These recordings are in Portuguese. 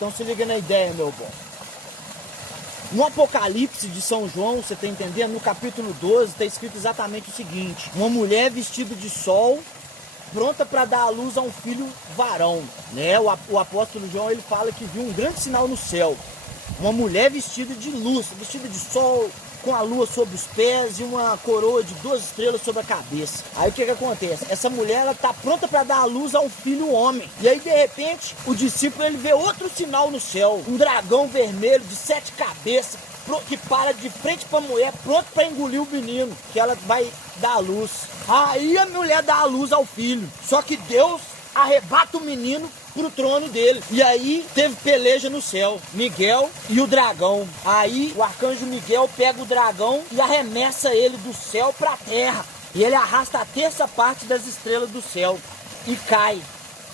Então se liga na ideia, meu bom. No Apocalipse de São João, você está entendendo? No capítulo 12 está escrito exatamente o seguinte: uma mulher vestida de sol, pronta para dar à luz a um filho varão, né? O apóstolo João, ele fala que viu um grande sinal no céu, uma mulher vestida de luz, vestida de sol, com a lua sobre os pés e uma coroa de 12 estrelas sobre a cabeça. Aí o que acontece? Essa mulher, ela tá pronta para dar à luz a um filho homem. E aí de repente o discípulo, ele vê outro sinal no céu, um dragão vermelho de 7 cabeças, que para de frente para a mulher, pronto para engolir o menino, que ela vai dar à luz. Aí a mulher dá à luz ao filho, só que Deus arrebata o menino pro trono dele. E aí teve peleja no céu, Miguel e o dragão. Aí o arcanjo Miguel pega o dragão e arremessa ele do céu pra terra. E ele arrasta a terça parte das estrelas do céu e cai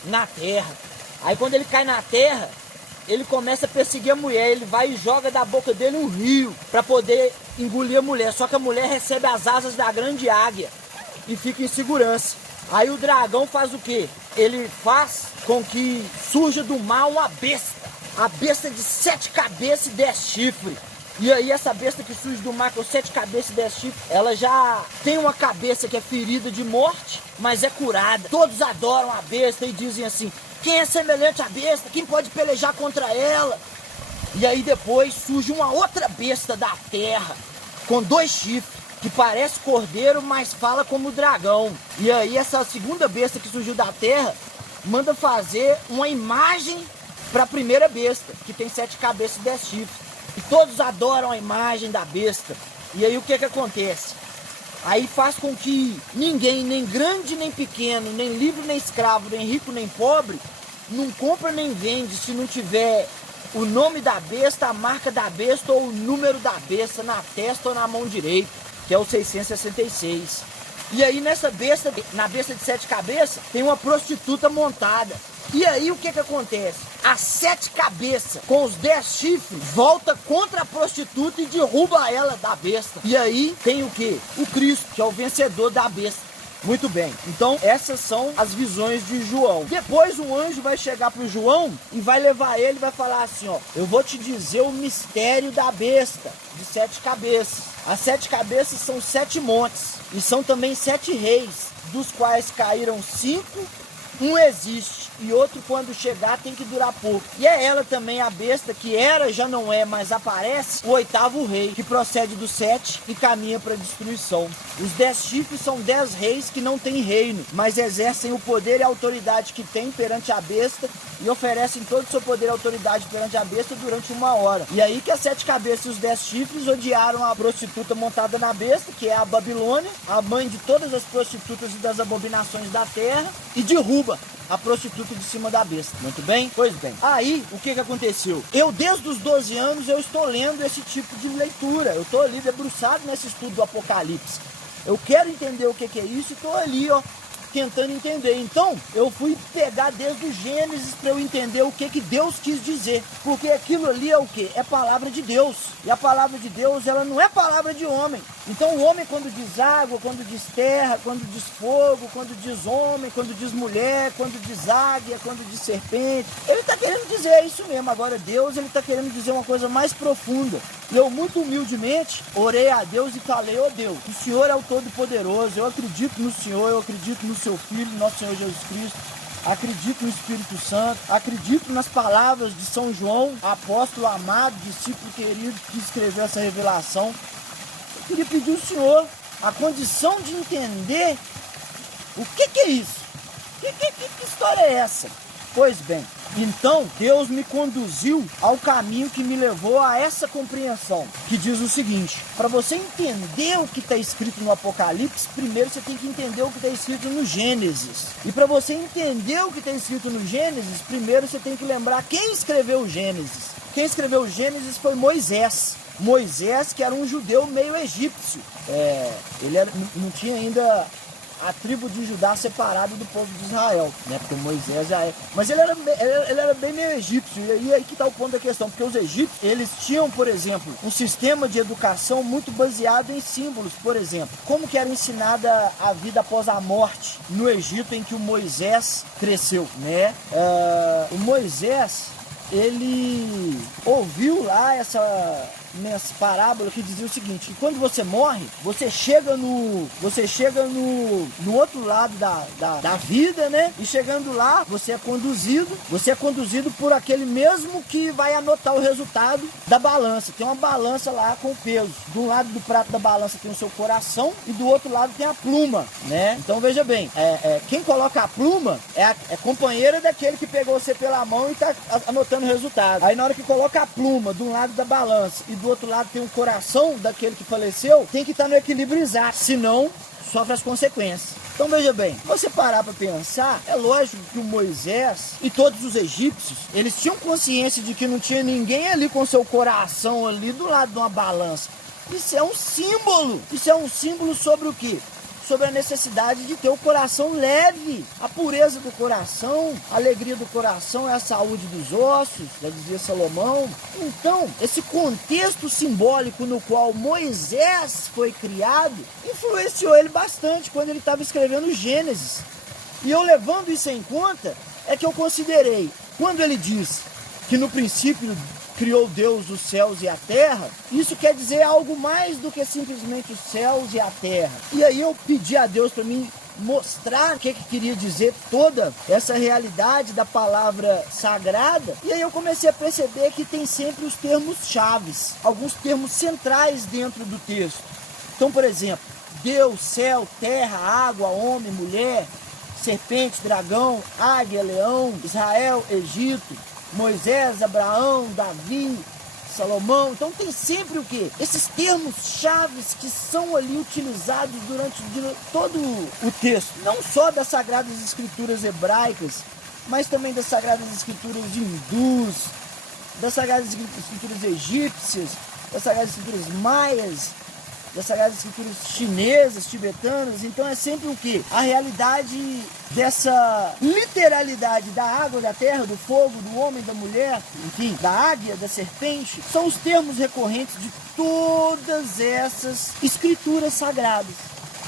na terra. Aí quando ele cai na terra, ele começa a perseguir a mulher. Ele vai e joga da boca dele um rio para poder engolir a mulher. Só que a mulher recebe as asas da grande águia e fica em segurança. Aí o dragão faz o quê? Ele faz com que surja do mar uma besta. A besta de 7 cabeças e 10 chifres. E aí essa besta que surge do mar com 7 cabeças e 10 chifres, ela já tem uma cabeça que é ferida de morte, mas é curada. Todos adoram a besta e dizem assim: quem é semelhante à besta? Quem pode pelejar contra ela? E aí depois surge uma outra besta da terra, com 2 chifres, que parece cordeiro, mas fala como dragão. E aí essa segunda besta que surgiu da terra manda fazer uma imagem para a primeira besta, que tem 7 cabeças e 10 chifres. E todos adoram a imagem da besta. E aí o que acontece? Aí faz com que ninguém, nem grande nem pequeno, nem livre nem escravo, nem rico nem pobre, não compra nem vende se não tiver o nome da besta, a marca da besta ou o número da besta na testa ou na mão direita, que é o 666. E aí nessa besta, na besta de 7 cabeças, tem uma prostituta montada. E aí o que acontece? As 7 cabeças com os 10 chifres volta contra a prostituta e derruba ela da besta. E aí tem o quê? O Cristo, que é o vencedor da besta. Muito bem, então essas são as visões de João. Depois o anjo vai chegar para o João e vai levar ele e vai falar assim, ó: eu vou te dizer o mistério da besta de 7 cabeças. As 7 cabeças são 7 montes e são também 7 reis, dos quais caíram 5, um existe e outro quando chegar tem que durar pouco. E é ela também a besta que era, já não é, mas aparece, o 8º rei, que procede do 7 e caminha para a destruição. Os 10 chifres são 10 reis que não têm reino, mas exercem o poder e a autoridade que têm perante a besta e oferecem todo o seu poder e autoridade perante a besta durante 1 hora. E aí que as 7 cabeças e os 10 chifres odiaram a prostituta montada na besta, que é a Babilônia, a mãe de todas as prostitutas e das abominações da terra, e derruba a prostituta de cima da besta. Muito bem? Pois bem. Aí, o que aconteceu? Eu, desde os 12 anos, eu estou lendo esse tipo de leitura. Eu estou ali debruçado nesse estudo do Apocalipse. Eu quero entender o que é isso e estou ali, ó, tentando entender. Então, eu fui pegar desde o Gênesis para eu entender o que Deus quis dizer. Porque aquilo ali é o quê? É palavra de Deus. E a palavra de Deus, ela não é palavra de homem. Então o homem, quando diz água, quando diz terra, quando diz fogo, quando diz homem, quando diz mulher, quando diz águia, quando diz serpente, ele está querendo dizer isso mesmo. Agora Deus, ele está querendo dizer uma coisa mais profunda. E eu, muito humildemente, orei a Deus e falei: ó Deus, o Senhor é o Todo-Poderoso, eu acredito no Senhor, eu acredito no seu Filho, nosso Senhor Jesus Cristo, acredito no Espírito Santo, acredito nas palavras de São João, apóstolo amado, discípulo querido, que escreveu essa revelação. Eu queria pedir ao Senhor a condição de entender o que é isso, que história é essa? Pois bem, então Deus me conduziu ao caminho que me levou a essa compreensão, que diz o seguinte: para você entender o que está escrito no Apocalipse, primeiro você tem que entender o que está escrito no Gênesis. E para você entender o que está escrito no Gênesis, primeiro você tem que lembrar quem escreveu o Gênesis. Quem escreveu o Gênesis foi Moisés. Moisés, que era um judeu meio egípcio. Ele não tinha ainda a tribo de Judá separada do povo de Israel, né? Porque Moisés já é. Mas ele era bem meio egípcio. E aí que está o ponto da questão. Porque os egípcios, eles tinham, por exemplo, um sistema de educação muito baseado em símbolos. Por exemplo, como que era ensinada a vida após a morte no Egito, em que o Moisés cresceu, né? O Moisés, ele ouviu lá essa parábola que dizia o seguinte: que quando você morre, você chega no outro lado da vida, né? E chegando lá, você é conduzido por aquele mesmo que vai anotar o resultado da balança. Tem uma balança lá com peso. De um lado do prato da balança tem o seu coração e do outro lado tem a pluma, né? Então veja bem, quem coloca a pluma é companheira daquele que pegou você pela mão e tá anotando o resultado. Aí na hora que coloca a pluma de um lado da balança e do outro lado tem o coração daquele que faleceu, tem que estar no equilíbrio exato, senão sofre as consequências. Então veja bem, se você parar para pensar, é lógico que o Moisés e todos os egípcios, eles tinham consciência de que não tinha ninguém ali com seu coração ali do lado de uma balança. Isso é um símbolo. Isso é um símbolo sobre o quê? Sobre a necessidade de ter o coração leve, a pureza do coração, a alegria do coração é a saúde dos ossos, já dizia Salomão. Então, esse contexto simbólico no qual Moisés foi criado, influenciou ele bastante quando ele estava escrevendo Gênesis. E eu levando isso em conta, é que eu considerei, quando ele diz que no princípio criou Deus os céus e a terra, isso quer dizer algo mais do que simplesmente os céus e a terra. E aí eu pedi a Deus para mim mostrar o que queria dizer toda essa realidade da palavra sagrada. E aí eu comecei a perceber que tem sempre os termos chaves, alguns termos centrais dentro do texto. Então, por exemplo, Deus, céu, terra, água, homem, mulher, serpente, dragão, águia, leão, Israel, Egito, Moisés, Abraão, Davi, Salomão. Então tem sempre o quê? Esses termos chaves que são ali utilizados durante todo o texto. Não só das Sagradas Escrituras hebraicas, mas também das Sagradas Escrituras hindus, das Sagradas Escrituras egípcias, das Sagradas Escrituras maias, das Sagradas Escrituras chinesas, tibetanas. Então é sempre o quê? A realidade dessa literalidade da água, da terra, do fogo, do homem, da mulher, enfim, da águia, da serpente, são os termos recorrentes de todas essas escrituras sagradas.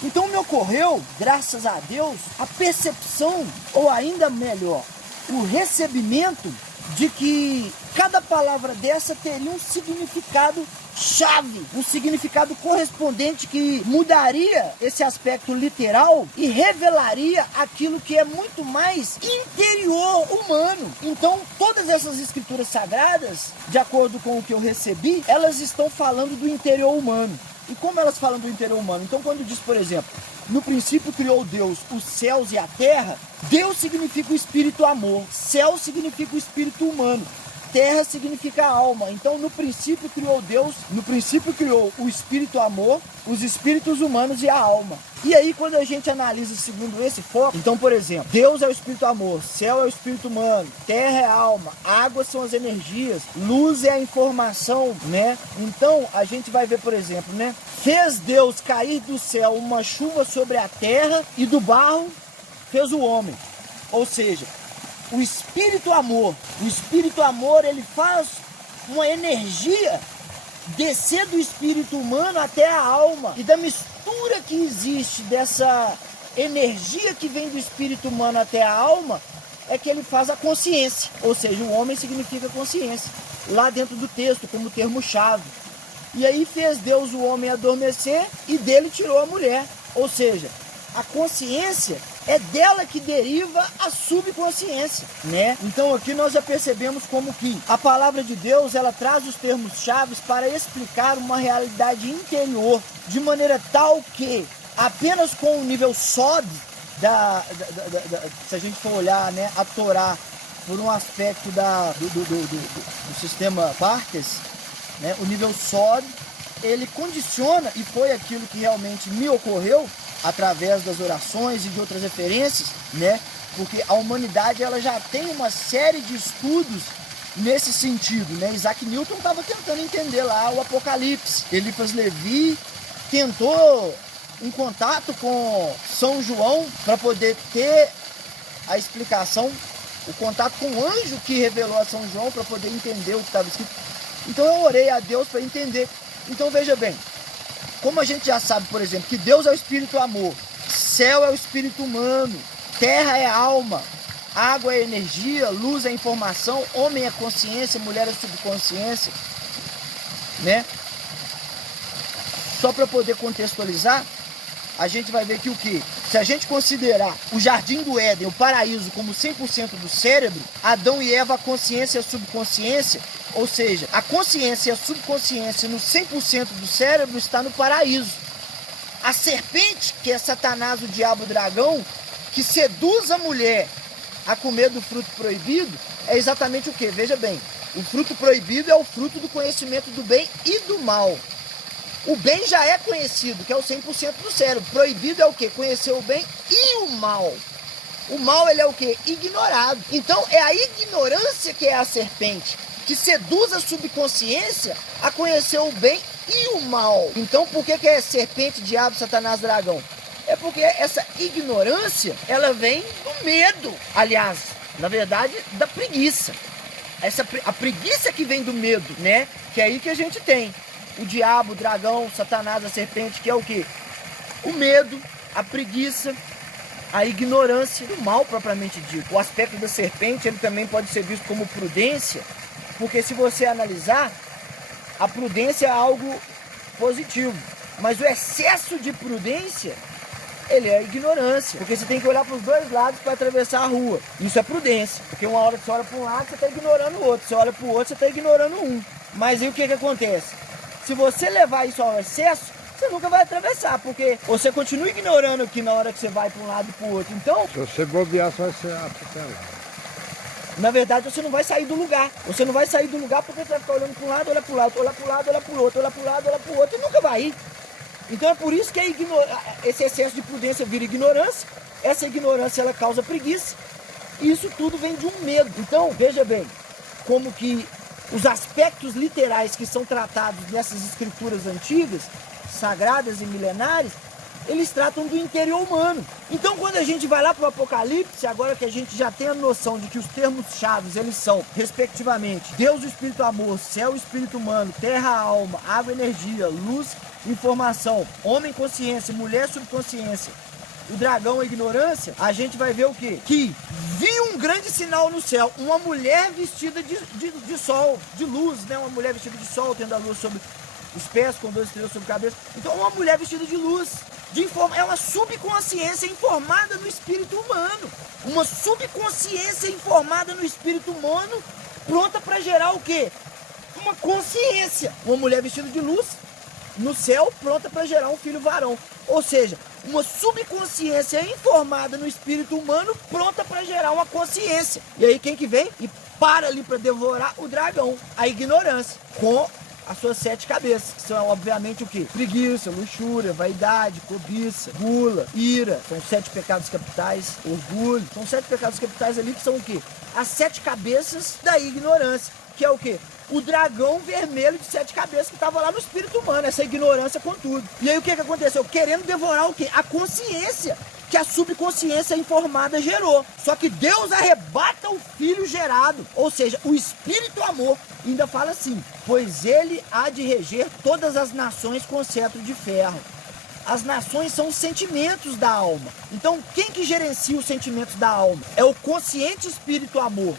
Então me ocorreu, graças a Deus, a percepção, ou ainda melhor, o recebimento de que cada palavra dessa teria um significado chave, um significado correspondente que mudaria esse aspecto literal e revelaria aquilo que é muito mais interior humano. Então, todas essas escrituras sagradas, de acordo com o que eu recebi, elas estão falando do interior humano. E como elas falam do interior humano? Então, quando diz, por exemplo, no princípio criou Deus os céus e a terra, Deus significa o espírito amor, céu significa o espírito humano, terra significa alma. Então no princípio criou Deus, no princípio criou o espírito amor, os espíritos humanos e a alma. E aí quando a gente analisa segundo esse foco, então por exemplo, Deus é o espírito amor, céu é o espírito humano, terra é a alma, água são as energias, luz é a informação, né? Então a gente vai ver, por exemplo, né? Fez Deus cair do céu uma chuva sobre a terra e do barro fez o homem. Ou seja, o espírito amor, ele faz uma energia descer do espírito humano até a alma. E da mistura que existe dessa energia que vem do espírito humano até a alma, é que ele faz a consciência. Ou seja, o homem significa consciência, lá dentro do texto, como termo-chave. E aí fez Deus o homem adormecer e dele tirou a mulher. Ou seja, a consciência é dela que deriva a subconsciência, né? Então aqui nós já percebemos como que a palavra de Deus, ela traz os termos chaves para explicar uma realidade interior, de maneira tal que apenas com o nível sod se a gente for olhar, né, a Torá por um aspecto do sistema Partes, né, o nível sod, ele condiciona, e foi aquilo que realmente me ocorreu através das orações e de outras referências, né? Porque a humanidade ela já tem uma série de estudos nesse sentido, né? Isaac Newton estava tentando entender lá o Apocalipse. Eliphas Levi tentou um contato com São João para poder ter a explicação, o contato com o anjo que revelou a São João para poder entender o que estava escrito. Então eu orei a Deus para entender. Então veja bem, como a gente já sabe, por exemplo, que Deus é o espírito amor, céu é o espírito humano, terra é alma, água é energia, luz é informação, homem é consciência, mulher é subconsciência, né? Só para poder contextualizar, a gente vai ver que o quê? Se a gente considerar o jardim do Éden, o paraíso, como 100% do cérebro, Adão e Eva, a consciência e a subconsciência, ou seja, a consciência e a subconsciência no 100% do cérebro está no paraíso. A serpente, que é Satanás, o diabo, o dragão, que seduz a mulher a comer do fruto proibido, é exatamente o quê? Veja bem, o fruto proibido é o fruto do conhecimento do bem e do mal. O bem já é conhecido, que é o 100% do cérebro. Proibido é o quê? Conhecer o bem e o mal. O mal, ele é o quê? Ignorado. Então, é a ignorância que é a serpente, que seduz a subconsciência a conhecer o bem e o mal. Então, por que é serpente, diabo, Satanás, dragão? É porque essa ignorância, ela vem do medo. Aliás, na verdade, da preguiça. A preguiça que vem do medo, né? Que é aí que a gente tem o diabo, o dragão, Satanás, a serpente, que é o quê? O medo, a preguiça, a ignorância, o mal propriamente dito. O aspecto da serpente, ele também pode ser visto como prudência, porque se você analisar, a prudência é algo positivo, mas o excesso de prudência, ele é a ignorância, porque você tem que olhar para os dois lados para atravessar a rua. Isso é prudência, porque uma hora que você olha para um lado, você está ignorando o outro, você olha para o outro, você está ignorando um. Mas aí o que acontece? Se você levar isso ao excesso, você nunca vai atravessar, porque você continua ignorando aqui na hora que você vai para um lado e para o outro. Então, se você bobear, você vai ser atropelado. Na verdade, você não vai sair do lugar. Você não vai sair do lugar porque você vai ficar olhando para um lado, olha para o lado, olha para o lado, olha para o outro, olha para o lado, olha para o outro, e nunca vai ir. Então é por isso que esse excesso de prudência vira ignorância. Essa ignorância, ela causa preguiça. E isso tudo vem de um medo. Então, veja bem, como que os aspectos literais que são tratados nessas escrituras antigas, sagradas e milenares, eles tratam do interior humano. Então, quando a gente vai lá para o Apocalipse, agora que a gente já tem a noção de que os termos-chaves, eles são, respectivamente, Deus, o Espírito, Amor, Céu, Espírito Humano, Terra, Alma, Água, Energia, Luz, Informação, Homem, Consciência, Mulher, Subconsciência, o dragão, a ignorância, a gente vai ver o quê? Que viu um grande sinal no céu, uma mulher vestida de sol, de luz, né? Uma mulher vestida de sol, tendo a luz sobre os pés, com 2 estrelas sobre a cabeça. Então, uma mulher vestida de luz, é uma subconsciência informada no espírito humano. Uma subconsciência informada no espírito humano, pronta para gerar o quê? Uma consciência. Uma mulher vestida de luz, no céu, pronta para gerar um filho varão. Ou seja, uma subconsciência informada no espírito humano, pronta para gerar uma consciência. E aí quem que vem? E para ali para devorar o dragão, a ignorância, com as suas 7 cabeças, que são obviamente o quê? Preguiça, luxúria, vaidade, cobiça, gula, ira. São 7 pecados capitais, orgulho. São 7 pecados capitais ali que são o quê? As 7 cabeças da ignorância, que é o quê? O dragão vermelho de 7 cabeças que estava lá no espírito humano, essa ignorância com tudo. E aí o que aconteceu? Querendo devorar o quê? A consciência que a subconsciência informada gerou. Só que Deus arrebata o filho gerado, ou seja, o espírito amor. E ainda fala assim, pois ele há de reger todas as nações com cetro de ferro. As nações são os sentimentos da alma. Então, quem que gerencia os sentimentos da alma? É o consciente espírito amor.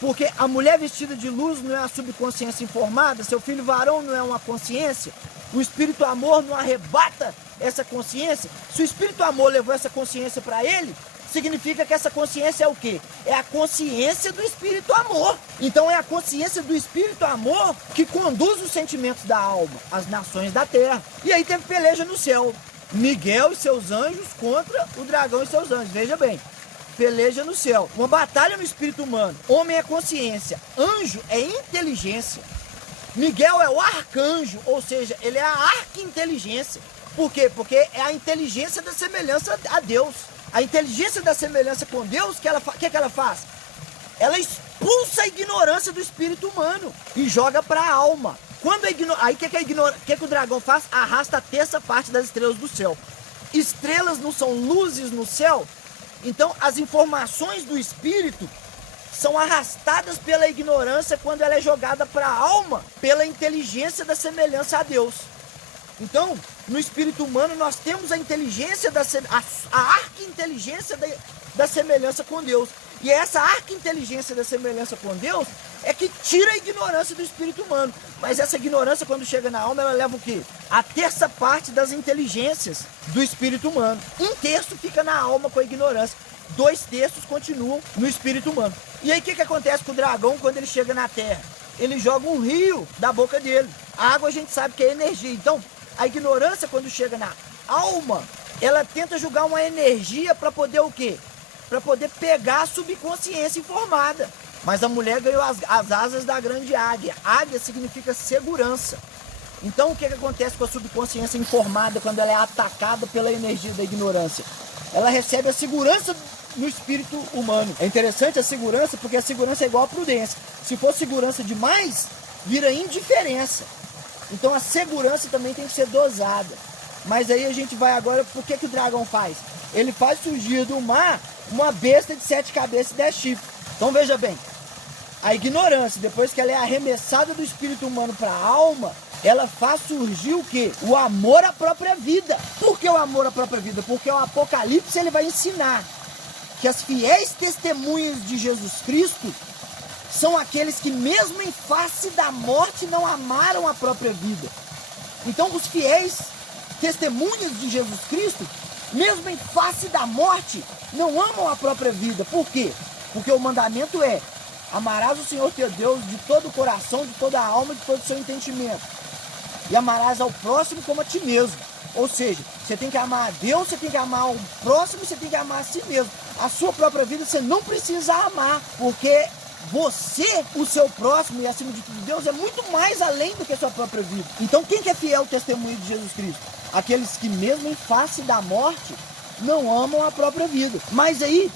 Porque a mulher vestida de luz não é a subconsciência informada, seu filho varão não é uma consciência, o espírito amor não arrebata essa consciência. Se o espírito amor levou essa consciência para ele, significa que essa consciência é o quê? É a consciência do espírito amor. Então é a consciência do espírito amor que conduz os sentimentos da alma, as nações da terra. E aí tem peleja no céu, Miguel e seus anjos contra o dragão e seus anjos, veja bem. Peleja no céu, uma batalha no espírito humano. Homem é consciência, anjo é inteligência. Miguel é o arcanjo, ou seja, ele é a arqui-inteligência. Por quê? Porque é a inteligência da semelhança a Deus. A inteligência da semelhança com Deus, que ela faz? Ela expulsa a ignorância do espírito humano e joga para a alma. Quando aí o que o dragão faz? Arrasta a terça parte das estrelas do céu. Estrelas não são luzes no céu? Então, as informações do espírito são arrastadas pela ignorância quando ela é jogada para a alma, pela inteligência da semelhança a Deus. Então, no espírito humano, nós temos a inteligência, a arqui-inteligência da semelhança com Deus. E essa arqui-inteligência da semelhança com Deus é que tira a ignorância do espírito humano. Mas essa ignorância, quando chega na alma, ela leva o quê? A terça parte das inteligências do espírito humano. 1/3 fica na alma com a ignorância. 2/3 continuam no espírito humano. E aí o que acontece com o dragão quando ele chega na terra? Ele joga um rio da boca dele. A água a gente sabe que é energia. Então, a ignorância, quando chega na alma, ela tenta jogar uma energia para poder o quê? Para poder pegar a subconsciência informada. Mas a mulher ganhou as asas da grande águia. Águia significa segurança. Então o que acontece com a subconsciência informada quando ela é atacada pela energia da ignorância? Ela recebe a segurança no espírito humano. É interessante a segurança, porque a segurança é igual à prudência. Se for segurança demais, vira indiferença. Então a segurança também tem que ser dosada. Mas aí a gente vai agora, por que o dragão faz? Ele faz surgir do mar uma besta de 7 cabeças e 10 chifres. Então veja bem, a ignorância, depois que ela é arremessada do espírito humano para a alma, ela faz surgir o quê? O amor à própria vida. Por que o amor à própria vida? Porque o Apocalipse ele vai ensinar que as fiéis testemunhas de Jesus Cristo são aqueles que mesmo em face da morte não amaram a própria vida. Então os fiéis testemunhas de Jesus Cristo, mesmo em face da morte, não amam a própria vida. Por quê? Porque o mandamento é: amarás o Senhor teu Deus de todo o coração, de toda a alma, de todo o seu entendimento. E amarás ao próximo como a ti mesmo. Ou seja, você tem que amar a Deus, você tem que amar o próximo, você tem que amar a si mesmo. A sua própria vida você não precisa amar, porque você, o seu próximo e acima de tudo Deus, é muito mais além do que a sua própria vida. Então quem que é fiel ao testemunho de Jesus Cristo? Aqueles que mesmo em face da morte não amam a própria vida. Mas aí,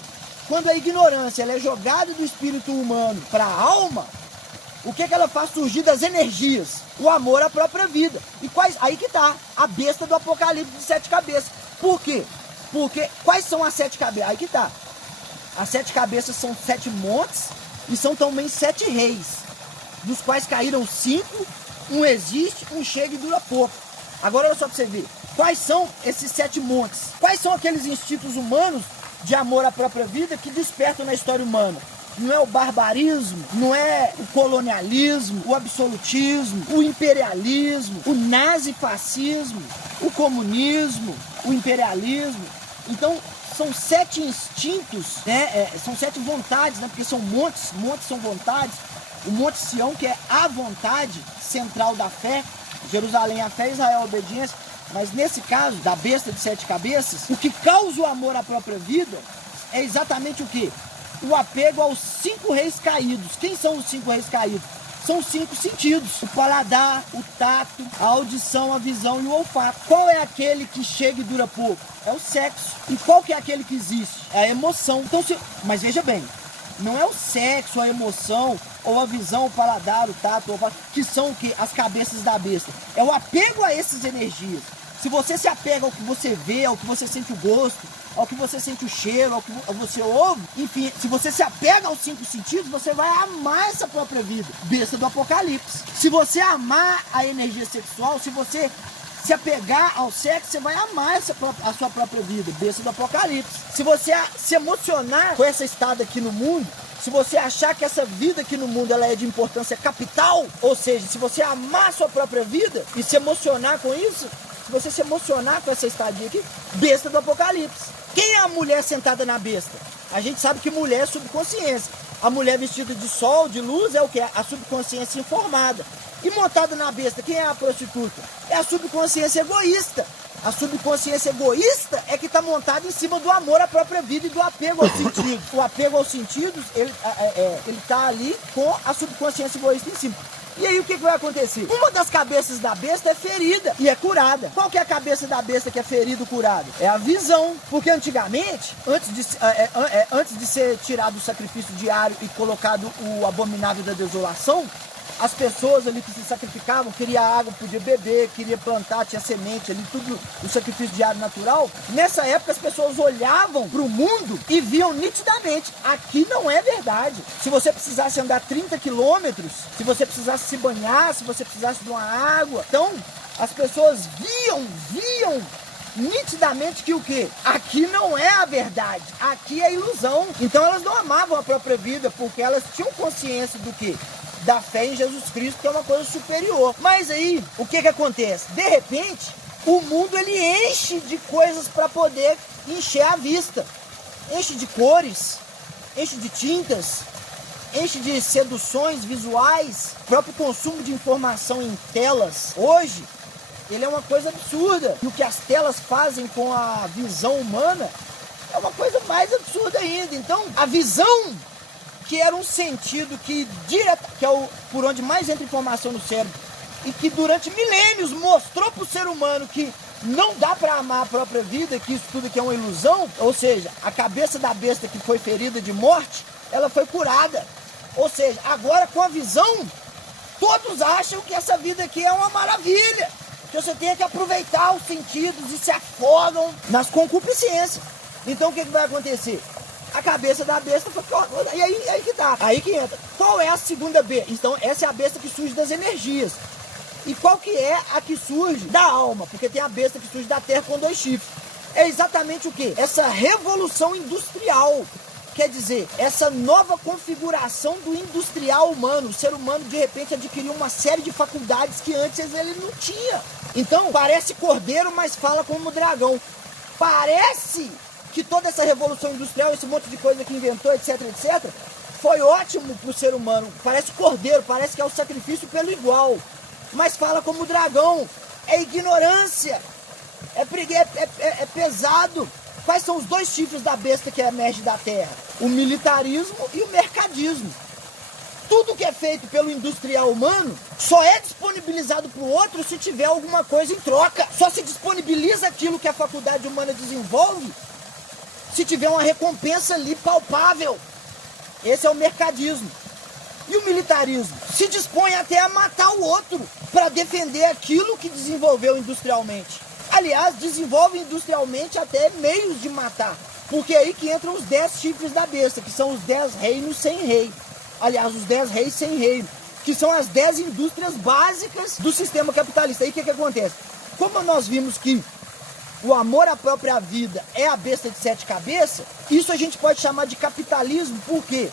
quando a ignorância ela é jogada do espírito humano para a alma, o que ela faz surgir das energias? O amor à própria vida. E aí que tá a besta do Apocalipse de 7 cabeças. Por quê? Porque quais são as 7 cabeças? Aí que tá. As 7 cabeças são 7 montes e são também 7 reis, dos quais caíram 5, um existe, um chega e dura pouco. Agora olha só para você ver. Quais são esses 7 montes? Quais são aqueles instintos humanos de amor à própria vida que despertam na história humana? Não é o barbarismo, não é o colonialismo, o absolutismo, o imperialismo, o nazifascismo, o comunismo, o imperialismo. Então, são 7 instintos, né? São 7 vontades, né? Porque são montes são vontades. O Monte Sião, que é a vontade central da fé, Jerusalém a fé, Israel a obediência. Mas nesse caso, da besta de 7 cabeças, o que causa o amor à própria vida é exatamente o quê? O apego aos 5 reis caídos. Quem são os 5 reis caídos? São 5 sentidos: o paladar, o tato, a audição, a visão e o olfato. Qual é aquele que chega e dura pouco? É o sexo. E qual que é aquele que existe? É a emoção. Então, mas veja bem, não é o sexo, a emoção, ou a visão, o paladar, o tato, o olfato, que são o quê? As cabeças da besta. É o apego a essas energias. Se você se apega ao que você vê, ao que você sente o gosto, ao que você sente o cheiro, ao que você ouve, enfim, se você se apega aos 5 sentidos, você vai amar essa própria vida. Besta do Apocalipse. Se você amar a energia sexual, se você se apegar ao sexo, você vai amar a sua própria vida. Besta do Apocalipse. Se você se emocionar com essa estada aqui no mundo, se você achar que essa vida aqui no mundo ela é de importância capital, ou seja, se você amar a sua própria vida e se emocionar com isso, se você se emocionar com essa estadia aqui, besta do Apocalipse. Quem é a mulher sentada na besta? A gente sabe que mulher é subconsciência. A mulher vestida de sol, de luz, é o que? A subconsciência informada. E montada na besta, quem é a prostituta? É a subconsciência egoísta. A subconsciência egoísta é que está montada em cima do amor à própria vida e do apego aos sentidos. O apego aos sentidos, ele está ali com a subconsciência egoísta em cima. E aí o que vai acontecer? Uma das cabeças da besta é ferida e é curada. Qual que é a cabeça da besta que é ferida e curada? É a visão. Porque antigamente, antes de ser tirado o sacrifício diário e colocado o abominável da desolação, as pessoas ali que se sacrificavam, queria água, podia beber, queria plantar, tinha semente ali, tudo o sacrifício diário natural. Nessa época as pessoas olhavam para o mundo e viam nitidamente: aqui não é verdade. Se você precisasse andar 30 quilômetros, se você precisasse se banhar, se você precisasse de uma água, então as pessoas viam nitidamente que o quê? Aqui não é a verdade, aqui é ilusão. Então elas não amavam a própria vida, porque elas tinham consciência do quê? Da fé em Jesus Cristo, que é uma coisa superior. Mas aí, o que acontece? De repente, o mundo ele enche de coisas para poder encher a vista. Enche de cores, enche de tintas, enche de seduções visuais, próprio consumo de informação em telas. Hoje, ele é uma coisa absurda. E o que as telas fazem com a visão humana é uma coisa mais absurda ainda. Então, a visão, que era um sentido que é por onde mais entra informação no cérebro, e que durante milênios mostrou para o ser humano que não dá para amar a própria vida, que isso tudo aqui é uma ilusão, ou seja, a cabeça da besta que foi ferida de morte, ela foi curada. Ou seja, agora com a visão, todos acham que essa vida aqui é uma maravilha, que você tem que aproveitar os sentidos e se afogam nas concupiscências. Então o que vai acontecer? A cabeça da besta foi... E aí que tá. Aí que entra. Qual é a segunda besta? Então essa é a besta que surge das energias. E qual que é a que surge da alma? Porque tem a besta que surge da terra com 2 chifres. É exatamente o quê? Essa revolução industrial. Quer dizer, essa nova configuração do industrial humano. O ser humano, de repente, adquiriu uma série de faculdades que antes ele não tinha. Então, parece cordeiro, mas fala como dragão. Parece que toda essa revolução industrial, esse monte de coisa que inventou, etc, etc, foi ótimo para o ser humano. Parece cordeiro, parece que é o sacrifício pelo igual. Mas fala como dragão. É ignorância. É pesado. Quais são os 2 chifres da besta que emerge da terra? O militarismo e o mercadismo. Tudo que é feito pelo industrial humano só é disponibilizado para o outro se tiver alguma coisa em troca. Só se disponibiliza aquilo que a faculdade humana desenvolve se tiver uma recompensa ali palpável. Esse é o mercadismo. E o militarismo se dispõe até a matar o outro para defender aquilo que desenvolveu industrialmente. Aliás, desenvolve industrialmente até meios de matar. Porque é aí que entram os 10 chifres da besta, que são os 10 reinos sem rei. Aliás, os 10 reis sem reino, que são as 10 indústrias básicas do sistema capitalista. Aí o que acontece? Como nós vimos que o amor à própria vida é a besta de 7 cabeças, isso a gente pode chamar de capitalismo. Por quê?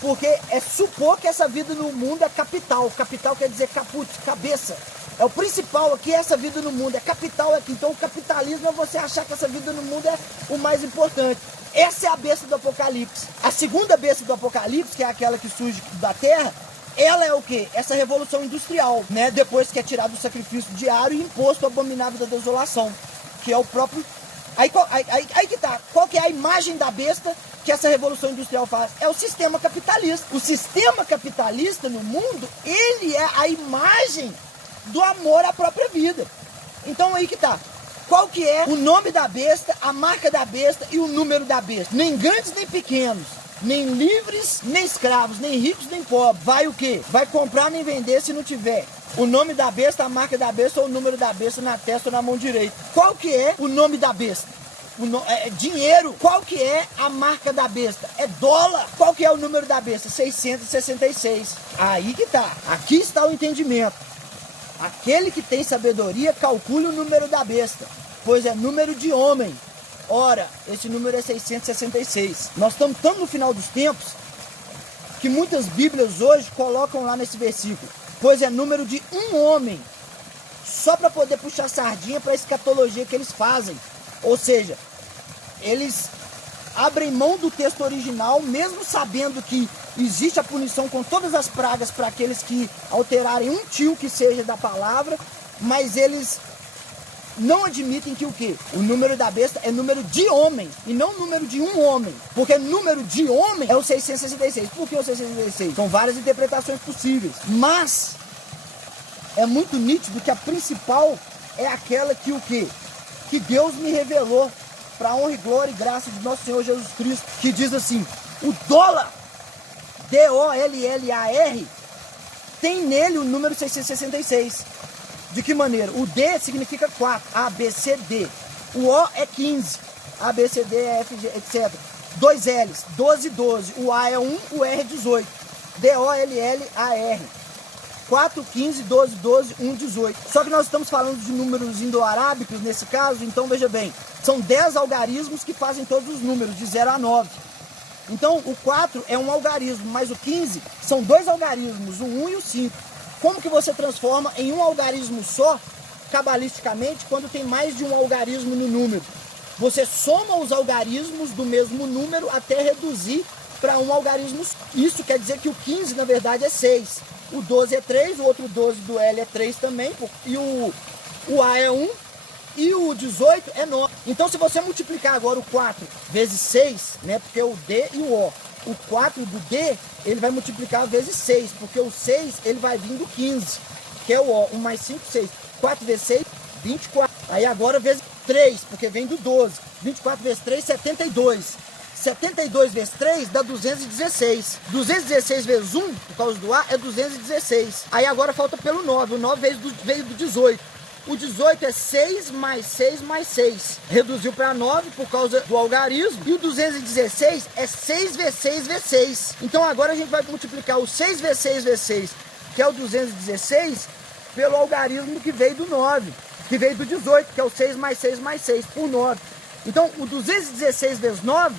Porque é supor que essa vida no mundo é capital. Capital quer dizer caput, cabeça. É o principal aqui, essa vida no mundo. É capital aqui. Então o capitalismo é você achar que essa vida no mundo é o mais importante. Essa é a besta do Apocalipse. A segunda besta do Apocalipse, que é aquela que surge da terra, ela é o quê? Essa revolução industrial, né? Depois que é tirado o sacrifício diário e imposto o abominável da desolação, que é o próprio... Aí que tá. Qual que é a imagem da besta que essa revolução industrial faz? É o sistema capitalista. O sistema capitalista no mundo, ele é a imagem do amor à própria vida. Então aí que tá. Qual que é o nome da besta, a marca da besta e o número da besta? Nem grandes nem pequenos, nem livres nem escravos, nem ricos nem pobres. Vai o quê? Vai comprar nem vender se não tiver o nome da besta, a marca da besta ou o número da besta na testa ou na mão direita. Qual que é o nome da besta? Dinheiro. Qual que é a marca da besta? É dólar. Qual que é o número da besta? 666. Aí que tá. Aqui está o entendimento. Aquele que tem sabedoria, calcule o número da besta, pois é número de homem. Ora, esse número é 666. Nós estamos tão no final dos tempos que muitas bíblias hoje colocam lá nesse versículo, pois é número de um homem, só para poder puxar sardinha para a escatologia que eles fazem. Ou seja, eles abrem mão do texto original, mesmo sabendo que existe a punição com todas as pragas para aqueles que alterarem um tio que seja da palavra, mas eles não admitem que o quê? O número da besta é número de homem, e não número de um homem. Porque número de homem é o 666. Por que o 666? São várias interpretações possíveis. Mas é muito nítido que a principal é aquela que o quê? Que Deus me revelou para a honra e glória e graça de nosso Senhor Jesus Cristo, que diz assim: o dólar, D-O-L-L-A-R, tem nele o número 666. De que maneira? O D significa 4, A, B, C, D. O O é 15, A, B, C, D, E, F, G, etc. 2 L's, 12, 12. O A é 1, o R é 18. D-O-L-L-A-R. 4, 15, 12, 12, 1, 18. Só que nós estamos falando de números indo-arábicos nesse caso, então veja bem, são 10 algarismos que fazem todos os números, de 0 a 9. Então o 4 é um algarismo, mas o 15 são 2 algarismos, o 1 e o 5. Como que você transforma em um algarismo só, cabalisticamente, quando tem mais de um algarismo no número? Você soma os algarismos do mesmo número até reduzir para um algarismo. Isso quer dizer que o 15 na verdade é 6. O 12 é 3, o outro 12 do L é 3 também, e o A é 1 e o 18 é 9. Então se você multiplicar agora o 4 vezes 6, né, porque o D e o O 4 do D, ele vai multiplicar vezes 6, porque o 6 ele vai vir do 15, que é o O, 1 mais 5, 6. 4 vezes 6, 24. Aí agora vezes 3, porque vem do 12. 24 vezes 3, 72. 72 vezes 3 dá 216. 216 vezes 1, por causa do A, é 216. Aí agora falta pelo 9. O 9 veio do 18. O 18 é 6 mais 6 mais 6. Reduziu para 9 por causa do algarismo. E o 216 é 6 vezes 6 vezes 6. Então agora a gente vai multiplicar o 6 vezes 6 vezes 6, que é o 216, pelo algarismo que veio do 9. Que veio do 18, que é o 6 mais 6 mais 6, por 9. Então o 216 vezes 9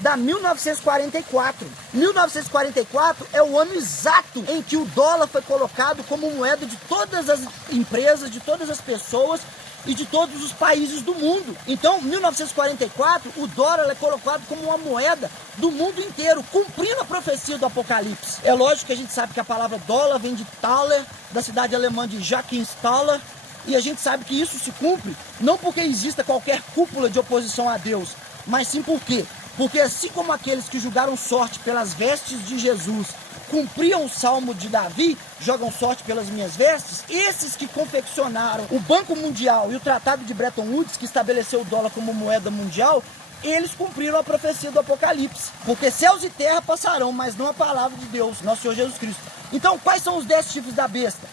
dá 1944. 1944 é o ano exato em que o dólar foi colocado como moeda de todas as empresas, de todas as pessoas e de todos os países do mundo. Então, 1944, o dólar é colocado como uma moeda do mundo inteiro, cumprindo a profecia do Apocalipse. É lógico que a gente sabe que a palavra dólar vem de Thaler, da cidade alemã de Joachimsthaler, e a gente sabe que isso se cumpre não porque exista qualquer cúpula de oposição a Deus, mas sim porque assim como aqueles que julgaram sorte pelas vestes de Jesus cumpriam o salmo de Davi, jogam sorte pelas minhas vestes, esses que confeccionaram o Banco Mundial e o Tratado de Bretton Woods, que estabeleceu o dólar como moeda mundial, eles cumpriram a profecia do Apocalipse. Porque céus e terra passarão, mas não a palavra de Deus, nosso Senhor Jesus Cristo. Então, quais são os 10 chifres da besta?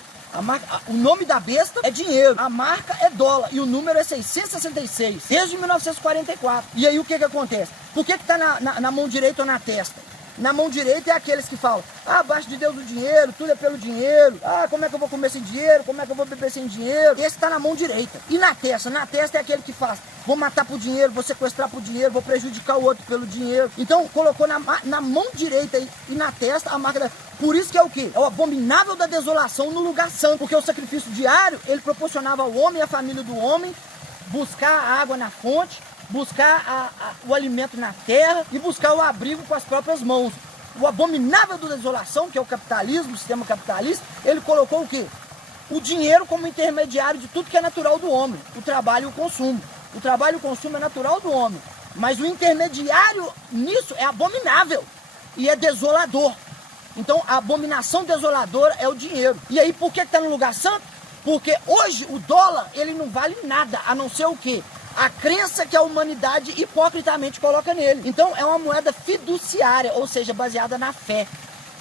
O nome da besta é dinheiro, a marca é dólar e o número é 666, desde 1944. E aí o que acontece? Por que está na mão direita ou na testa? Na mão direita é aqueles que falam, abaixo de Deus o dinheiro, tudo é pelo dinheiro, como é que eu vou comer sem dinheiro, como é que eu vou beber sem dinheiro? Esse está na mão direita. E na testa é aquele que faz, vou matar por dinheiro, vou sequestrar por dinheiro, vou prejudicar o outro pelo dinheiro. Então colocou na mão direita e na testa a marca da... Por isso que é o quê? É o abominável da desolação no lugar santo, porque o sacrifício diário, ele proporcionava ao homem e à família do homem buscar a água na fonte, buscar o alimento na terra e buscar o abrigo com as próprias mãos. O abominável da desolação, que é o capitalismo, o sistema capitalista, ele colocou o quê? O dinheiro como intermediário de tudo que é natural do homem, o trabalho e o consumo. O trabalho e o consumo é natural do homem, mas o intermediário nisso é abominável e é desolador. Então a abominação desoladora é o dinheiro. E aí por que está no lugar santo? Porque hoje o dólar ele não vale nada, a não ser o quê? A crença que a humanidade hipocritamente coloca nele. Então é uma moeda fiduciária, ou seja, baseada na fé.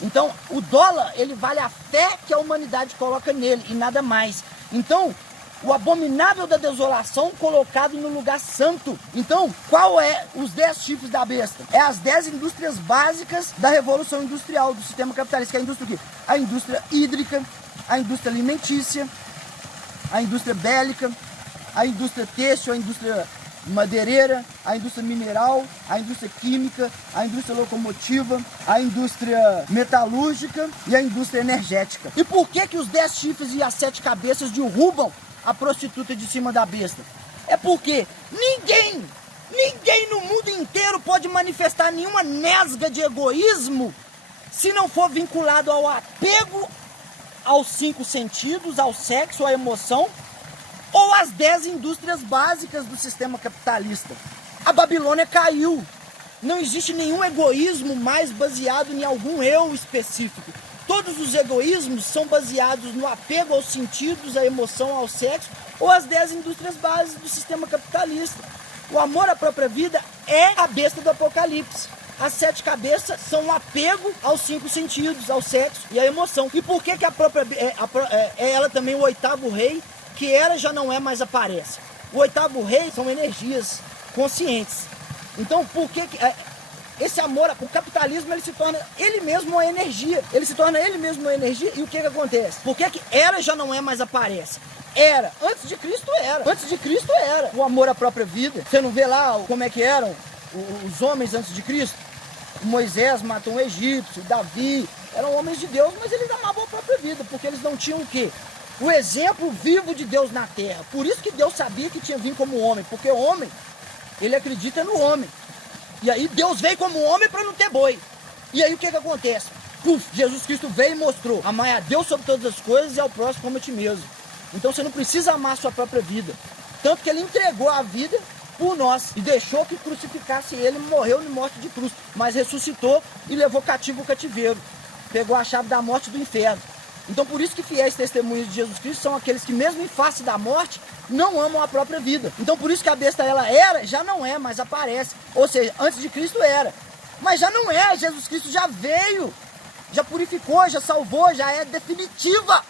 Então o dólar ele vale a fé que a humanidade coloca nele e nada mais. Então o abominável da desolação colocado no lugar santo. Então qual é os 10 chifres da besta? É as 10 indústrias básicas da revolução industrial do sistema capitalista. Que é a indústria o quê? A indústria hídrica, a indústria alimentícia, a indústria bélica, a indústria têxtil, a indústria madeireira, a indústria mineral, a indústria química, a indústria locomotiva, a indústria metalúrgica e a indústria energética. E por que os 10 chifres e as 7 cabeças derrubam a prostituta de cima da besta? É porque ninguém no mundo inteiro pode manifestar nenhuma nesga de egoísmo se não for vinculado ao apego aos 5 sentidos, ao sexo, à emoção, ou as 10 indústrias básicas do sistema capitalista. A Babilônia caiu. Não existe nenhum egoísmo mais baseado em algum eu específico. Todos os egoísmos são baseados no apego aos sentidos, à emoção, ao sexo, ou as 10 indústrias básicas do sistema capitalista. O amor à própria vida é a besta do Apocalipse. As 7 cabeças são o apego aos 5 sentidos, ao sexo e à emoção. E por que a própria é ela também o 8º rei, que ela já não é mais aparece? O 8º rei são energias conscientes. Então, por que esse amor, o capitalismo, ele se torna ele mesmo uma energia. Ele se torna ele mesmo uma energia. E o que acontece? Por que era já não é, mais aparece? Era. Antes de Cristo era. Antes de Cristo era. O amor à própria vida. Você não vê lá como é que eram os homens antes de Cristo? Moisés matou um egípcio, Davi, eram homens de Deus, mas eles amavam a própria vida, porque eles não tinham o quê? O exemplo vivo de Deus na terra. Por isso que Deus sabia que tinha vindo como homem, porque o homem, ele acredita no homem. E aí Deus veio como homem para não ter boi. E aí o que acontece? Puf, Jesus Cristo veio e mostrou: amar a Deus sobre todas as coisas e ao próximo como a ti mesmo. Então você não precisa amar a sua própria vida. Tanto que ele entregou a vida por nós e deixou que crucificasse ele, morreu em morte de cruz, mas ressuscitou e levou cativo o cativeiro. Pegou a chave da morte e do inferno. Então por isso que fiéis testemunhos de Jesus Cristo são aqueles que mesmo em face da morte não amam a própria vida. Então por isso que a besta ela era, já não é, mas aparece. Ou seja, antes de Cristo era, mas já não é. Jesus Cristo já veio, já purificou, já salvou, já é definitiva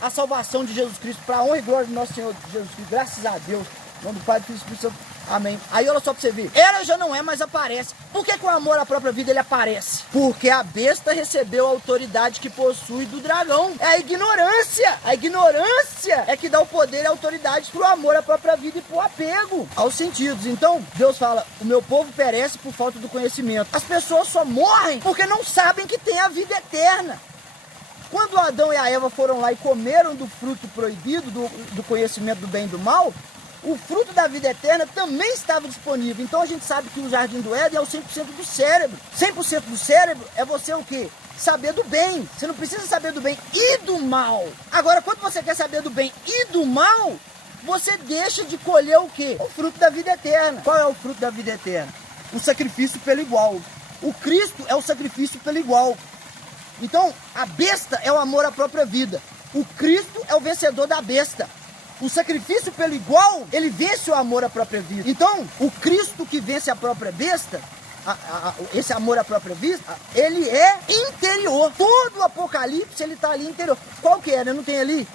a salvação de Jesus Cristo, para a honra e glória do nosso Senhor Jesus Cristo. Graças a Deus, em nome do Pai, do Filho e do Espírito Santo. Amém. Aí olha só pra você ver. Era já não é, mas aparece. Por que o amor à própria vida ele aparece? Porque a besta recebeu a autoridade que possui do dragão. É a ignorância. A ignorância é que dá o poder e a autoridade pro amor à própria vida e pro apego aos sentidos. Então, Deus fala: o meu povo perece por falta do conhecimento. As pessoas só morrem porque não sabem que tem a vida eterna. Quando Adão e a Eva foram lá e comeram do fruto proibido, do conhecimento do bem e do mal, o fruto da vida eterna também estava disponível. Então a gente sabe que o jardim do Éden é o 100% do cérebro. 100% do cérebro é você o quê? Saber do bem. Você não precisa saber do bem e do mal. Agora, quando você quer saber do bem e do mal, você deixa de colher o quê? O fruto da vida eterna. Qual é o fruto da vida eterna? O sacrifício pelo igual. O Cristo é o sacrifício pelo igual. Então, a besta é o amor à própria vida. O Cristo é o vencedor da besta. O sacrifício pelo igual, ele vence o amor à própria vida. Então, o Cristo que vence a própria besta, esse amor à própria vida, ele é interior. Todo o Apocalipse, ele está ali interior. Qual que é, né? Não tem ali,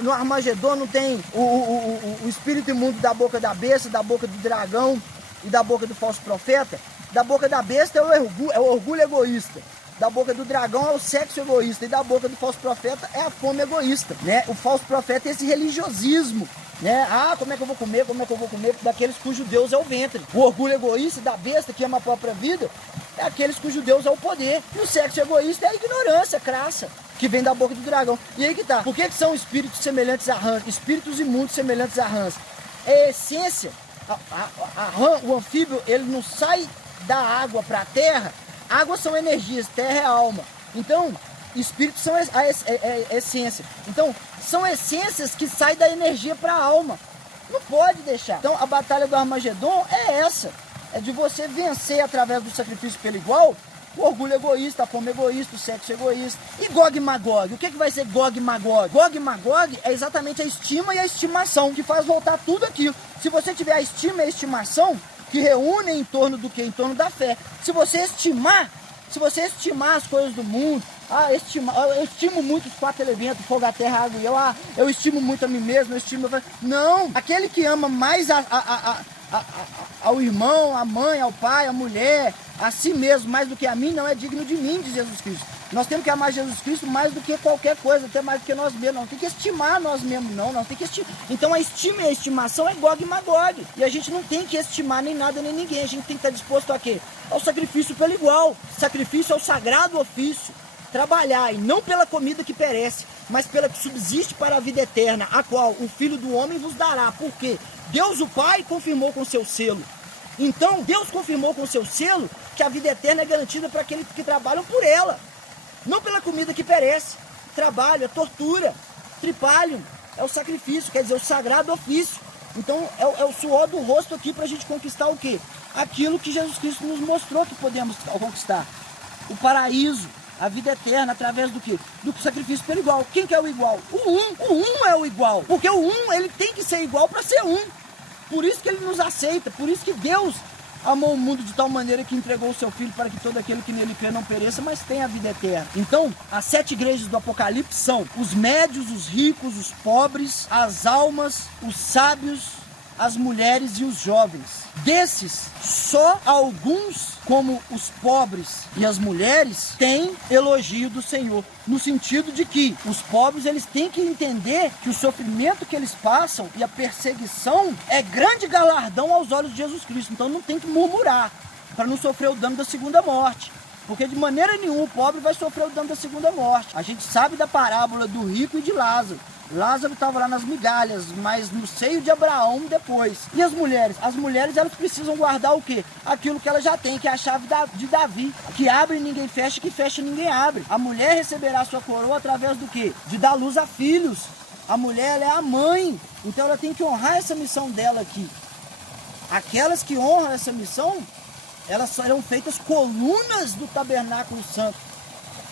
no Armagedon, não tem o espírito imundo da boca da besta, da boca do dragão e da boca do falso profeta? Da boca da besta é o orgulho egoísta. Da boca do dragão é o sexo egoísta. E da boca do falso profeta é a fome egoísta, né? O falso profeta é esse religiosismo, né? Ah, como é que eu vou comer? Como é que eu vou comer? Daqueles cujo Deus é o ventre. O orgulho egoísta da besta que ama a própria vida é aqueles cujo Deus é o poder. E o sexo egoísta é a ignorância crassa que vem da boca do dragão. E aí que tá. Por que são espíritos semelhantes a rãs? Espíritos imundos semelhantes a rãs. É a essência. A rã, o anfíbio, ele não sai da água para a terra. Água são energias, terra é alma. Então, espíritos são a essência. Então, são essências que saem da energia para a alma. Não pode deixar. Então, a batalha do Armagedon é essa. É de você vencer através do sacrifício pelo igual o orgulho egoísta, a fome egoísta, o sexo egoísta. E Gog e Magog? O que vai ser Gog e Magog? Gog e Magog é exatamente a estima e a estimação, que faz voltar tudo aquilo. Se você tiver a estima e a estimação, que reúnem em torno do quê? Em torno da fé. Se você estimar as coisas do mundo, eu estimo muito os 4 elementos, fogo, a terra, a água e eu estimo muito a mim mesmo, Não, aquele que ama mais ao irmão, à mãe, ao pai, à mulher, a si mesmo, mais do que a mim, não é digno de mim, diz Jesus Cristo. Nós temos que amar Jesus Cristo mais do que qualquer coisa, até mais do que nós mesmos. Não tem que estimar nós mesmos, não tem que estimar. Então a estima e a estimação é Gog e Magog. E a gente não tem que estimar nem nada nem ninguém. A gente tem que estar disposto a quê? Ao sacrifício pelo igual. Sacrifício ao sagrado ofício. Trabalhar, e não pela comida que perece, mas pela que subsiste para a vida eterna, a qual o Filho do Homem vos dará. Por quê? Deus o Pai confirmou com seu selo. Então, Deus confirmou com seu selo que a vida eterna é garantida para aqueles que trabalham por ela. Não pela comida que perece. Trabalho, é tortura, tripalho, é o sacrifício, quer dizer, o sagrado ofício. Então, é o suor do rosto aqui para a gente conquistar o quê? Aquilo que Jesus Cristo nos mostrou que podemos conquistar. O paraíso, a vida eterna, através do quê? Do sacrifício pelo igual. Quem que é o igual? O um é o igual. Porque o um, ele tem que ser igual para ser um. Por isso que ele nos aceita, por isso que Deus amou o mundo de tal maneira que entregou o seu Filho para que todo aquele que nele crê não pereça, mas tenha a vida eterna. Então, as 7 igrejas do Apocalipse são os médios, os ricos, os pobres, as almas, os sábios as mulheres e os jovens. Desses, só alguns, como os pobres e as mulheres, têm elogio do Senhor. No sentido de que os pobres, eles têm que entender que o sofrimento que eles passam e a perseguição é grande galardão aos olhos de Jesus Cristo. Então não tem que murmurar, para não sofrer o dano da segunda morte. Porque de maneira nenhuma o pobre vai sofrer o dano da segunda morte. A gente sabe da parábola do rico e de Lázaro. Lázaro estava lá nas migalhas, mas no seio de Abraão depois. E as mulheres? As mulheres, elas precisam guardar o quê? Aquilo que elas já têm, que é a chave de Davi. Que abre e ninguém fecha, que fecha e ninguém abre. A mulher receberá a sua coroa através do quê? De dar luz a filhos. A mulher, ela é a mãe. Então ela tem que honrar essa missão dela aqui. Aquelas que honram essa missão, elas serão feitas colunas do tabernáculo santo.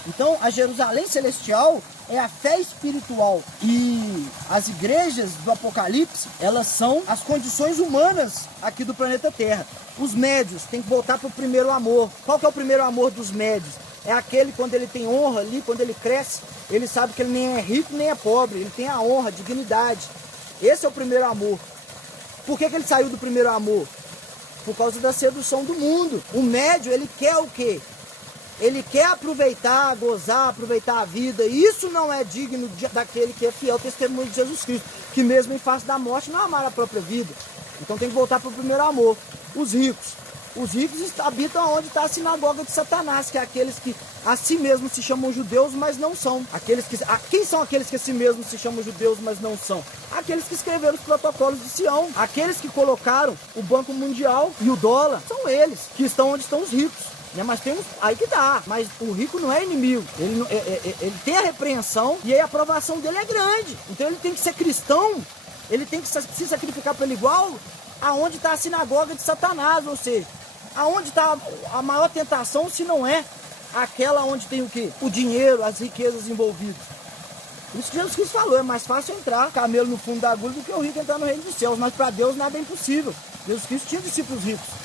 Então, a Jerusalém celestial é a fé espiritual. E as igrejas do Apocalipse, elas são as condições humanas aqui do planeta Terra. Os médios têm que voltar para o primeiro amor. Qual que é o primeiro amor dos médios? É aquele quando ele tem honra ali, quando ele cresce, ele sabe que ele nem é rico nem é pobre. Ele tem a honra, a dignidade. Esse é o primeiro amor. Por que ele saiu do primeiro amor? Por causa da sedução do mundo. O médio, ele quer o quê? Ele quer aproveitar, gozar, aproveitar a vida. E isso não é digno daquele que é fiel ao testemunho de Jesus Cristo, que mesmo em face da morte não amar a própria vida. Então tem que voltar para o primeiro amor. Os ricos habitam onde está a sinagoga de Satanás, que é aqueles que a si mesmos se chamam judeus, mas não são. Quem são aqueles que a si mesmos se chamam judeus, mas não são? Aqueles que escreveram os protocolos de Sião. Aqueles que colocaram o Banco Mundial e o dólar. São eles que estão onde estão os ricos. Mas temos aí que dá, mas o rico não é inimigo, ele tem a repreensão e aí a aprovação dele é grande. Então ele tem que ser cristão, ele tem que se sacrificar pelo igual aonde está a sinagoga de Satanás, ou seja, aonde está a maior tentação, se não é aquela onde tem o quê? O dinheiro, as riquezas envolvidas. Por isso que Jesus Cristo falou, é mais fácil entrar camelo no fundo da agulha do que o rico entrar no reino dos céus, mas para Deus nada é impossível. Jesus Cristo tinha discípulos ricos.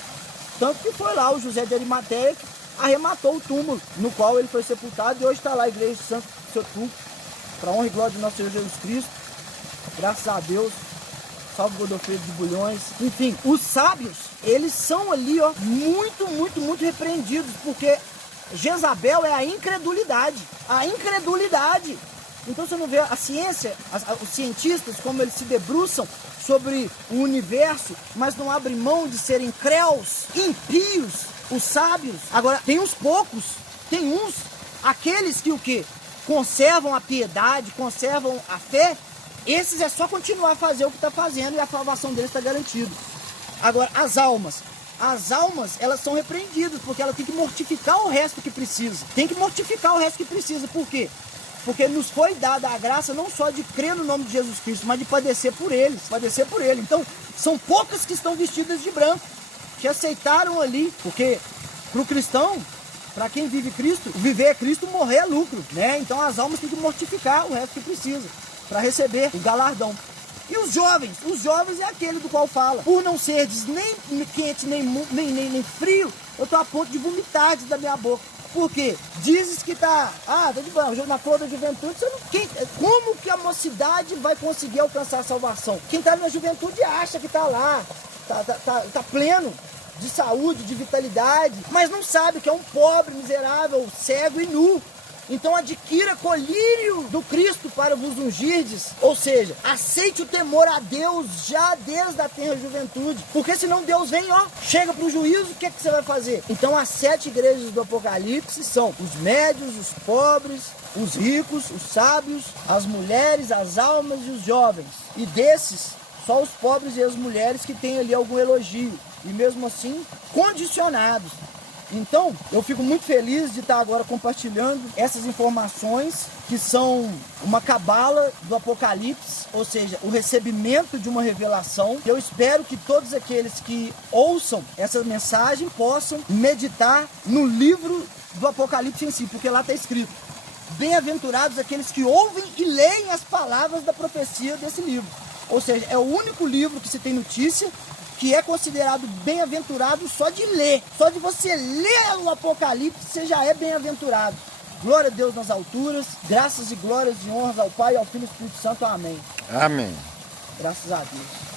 Tanto que foi lá o José de Arimateia que arrematou o túmulo no qual ele foi sepultado, e hoje está lá a igreja de Santo Sepulcro, para honra e glória de nosso Senhor Jesus Cristo. Graças a Deus. Salve Godofredo de Bulhões. Enfim, os sábios, eles são ali, ó, muito repreendidos, porque Jezabel é a incredulidade. A incredulidade. Então você não vê a ciência, os cientistas, como eles se debruçam sobre o universo, mas não abrem mão de serem créus, impios, os sábios. Agora, tem uns poucos, tem uns, aqueles que o quê? Conservam a piedade, conservam a fé. Esses é só continuar a fazer o que está fazendo e a salvação deles está garantida. Agora, as almas, elas são repreendidas, porque elas têm que mortificar o resto que precisa. Tem que mortificar o resto que precisa. Por quê? Porque nos foi dada a graça não só de crer no nome de Jesus Cristo, mas de padecer por eles, padecer por ele. Então, são poucas que estão vestidas de branco, que aceitaram ali, porque para o cristão, para quem vive Cristo, viver é Cristo, morrer é lucro, né? Então as almas têm que mortificar o resto que precisa, para receber o galardão. E os jovens é aquele do qual fala, por não seres nem quente, nem frio, eu estou a ponto de vomitar da minha boca. Por quê? Dizes que tá de boa, na flor da juventude, como que a mocidade vai conseguir alcançar a salvação? Quem está na juventude acha que está lá, tá pleno de saúde, de vitalidade, mas não sabe que é um pobre, miserável, cego e nu. Então adquira colírio do Cristo para vos ungirdes, ou seja, aceite o temor a Deus já desde a tenra juventude, porque senão Deus vem, chega para o juízo, o que você vai fazer? Então as 7 igrejas do Apocalipse são os médios, os pobres, os ricos, os sábios, as mulheres, as almas e os jovens. E desses, só os pobres e as mulheres que têm ali algum elogio, e mesmo assim condicionados. Então, eu fico muito feliz de estar agora compartilhando essas informações que são uma cabala do Apocalipse, ou seja, o recebimento de uma revelação. Eu espero que todos aqueles que ouçam essa mensagem possam meditar no livro do Apocalipse em si, porque lá está escrito: bem-aventurados aqueles que ouvem e leem as palavras da profecia desse livro. Ou seja, é o único livro que se tem notícia que é considerado bem-aventurado só de ler. Só de você ler o Apocalipse, você já é bem-aventurado. Glória a Deus nas alturas, graças e glórias e honras ao Pai, ao Filho e ao Espírito Santo. Amém. Amém. Graças a Deus.